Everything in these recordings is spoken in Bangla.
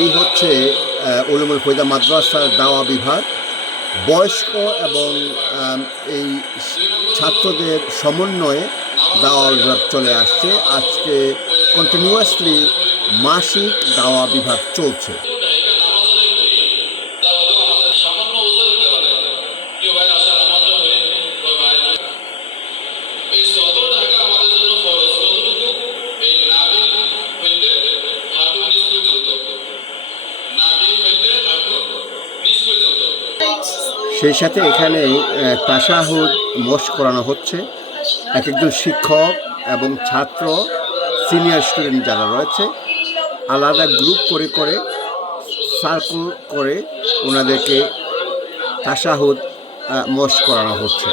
এই হচ্ছে উলুমুল ফয়দা মাদ্রাসার দাওয়া বিভাগ। বয়স্ক এবং এই ছাত্রদের সমন্বয়ে দাওয়া বিভাগ চলে আসছে। আজকে কন্টিনিউয়াসলি মাসিক দাওয়া বিভাগ চলছে। সেই সাথে এখানে তাশাহুদ মশক করানো হচ্ছে। এক একজন শিক্ষক এবং ছাত্র, সিনিয়র স্টুডেন্ট যারা রয়েছে, আলাদা গ্রুপ করে করে সার্কেল করে ওনাদেরকে তাশাহুদ মশক করানো হচ্ছে।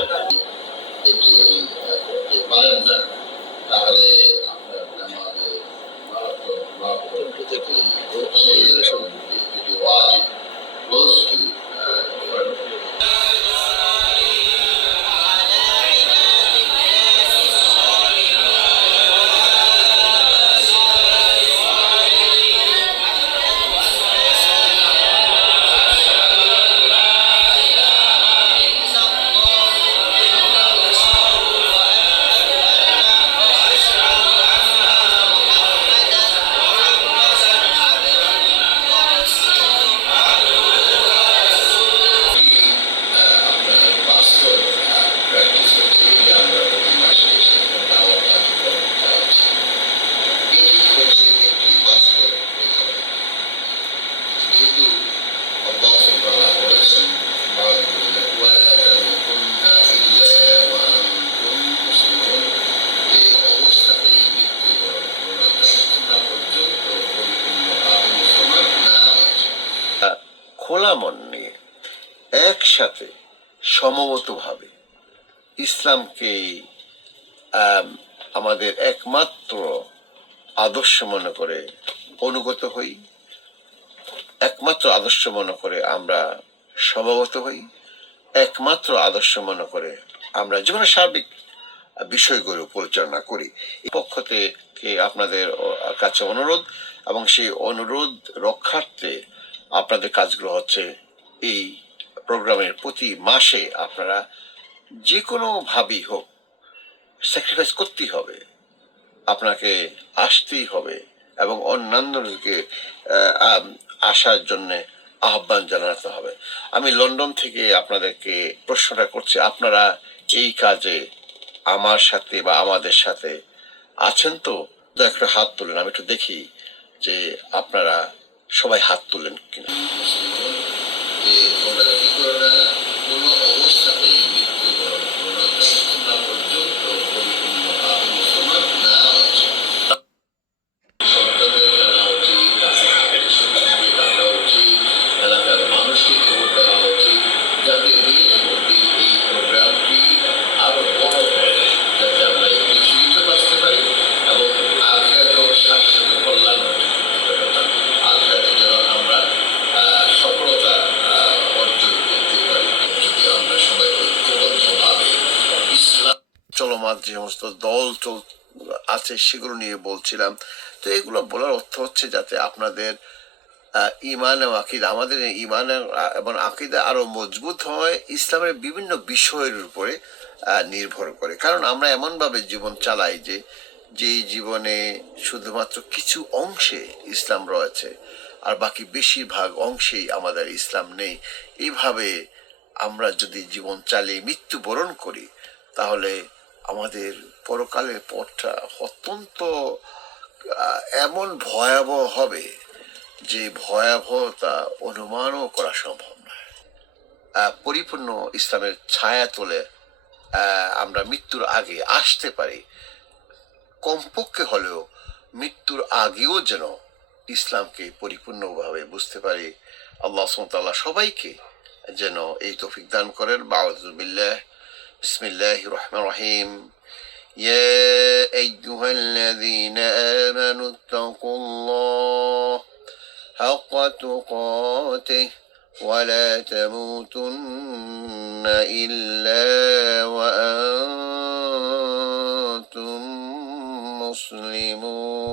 খোলা মন নিয়ে একসাথে সমবেতভাবে ইসলামকে আমাদের একমাত্র আদর্শ মনে করে অনুগত হই, একমাত্র আদর্শ মনে করে আমরা সমবেত হই, একমাত্র আদর্শ মনে করে আমরা জীবনের সার্বিক বিষয়গুলো পরিচালনা করি। এই পক্ষ থেকে আপনাদের কাছে অনুরোধ, এবং সেই অনুরোধ রক্ষার্থে আপনাদের কাজগুলো হচ্ছে এই প্রোগ্রামের প্রতি মাসে আপনারা যে কোনো ভাবেই হোক স্যাক্রিফাইস করতেই হবে, আপনাকে আসতেই হবে এবং অন্যান্যকে আসার জন্যে আহ্বান জানাতে হবে। আমি লন্ডন থেকে আপনাদেরকে প্রশ্নটা করছি, আপনারা এই কাজে আমার সাথে বা আমাদের সাথে আছেন তো? একটা হাত তুলেন, আমি একটু দেখি যে আপনারা সবাই হাত তুলেন কিনা। চলমান যে সমস্ত দল আছে সেগুলো নিয়ে বলছিলাম। তো এগুলো বলার অর্থ হচ্ছে যাতে আপনাদের ইমান এবং আকিদা, আমাদের ইমান এবং আকিদা আরো মজবুত হয় ইসলামের বিভিন্ন বিষয়ের উপরে নির্ভর করে। কারণ আমরা এমন ভাবে জীবন চালাই যে যেই জীবনে শুধুমাত্র কিছু অংশে ইসলাম রয়েছে আর বাকি বেশিরভাগ অংশেই আমাদের ইসলাম নেই। এইভাবে আমরা যদি জীবন চালিয়ে মৃত্যুবরণ করি তাহলে আমাদের পরকালের পথটা অত্যন্ত এমন ভয়াবহ হবে যে ভয়াবহতা অনুমানও করা সম্ভব নয়। পরিপূর্ণ ইসলামের ছায়া তোলে আমরা মৃত্যুর আগে আসতে পারি, কমপক্ষে হলেও মৃত্যুর আগেও যেন ইসলামকে পরিপূর্ণভাবে বুঝতে পারি। আল্লাহ সুবহানাহু ওয়া তাআলা সবাইকে যেন এই তৌফিক দান করেন। আউযু বিল্লাহ, বিসমিল্লাহির রহমানির রহিম। ইয়া আইয়ুহাল্লাযীনা আমানু তাকুল্লাহ হাক্কা তুকাতিহি ওয়া লা তামুতুন্না ইল্লা ওয়া আনতুম মুসলিমুন।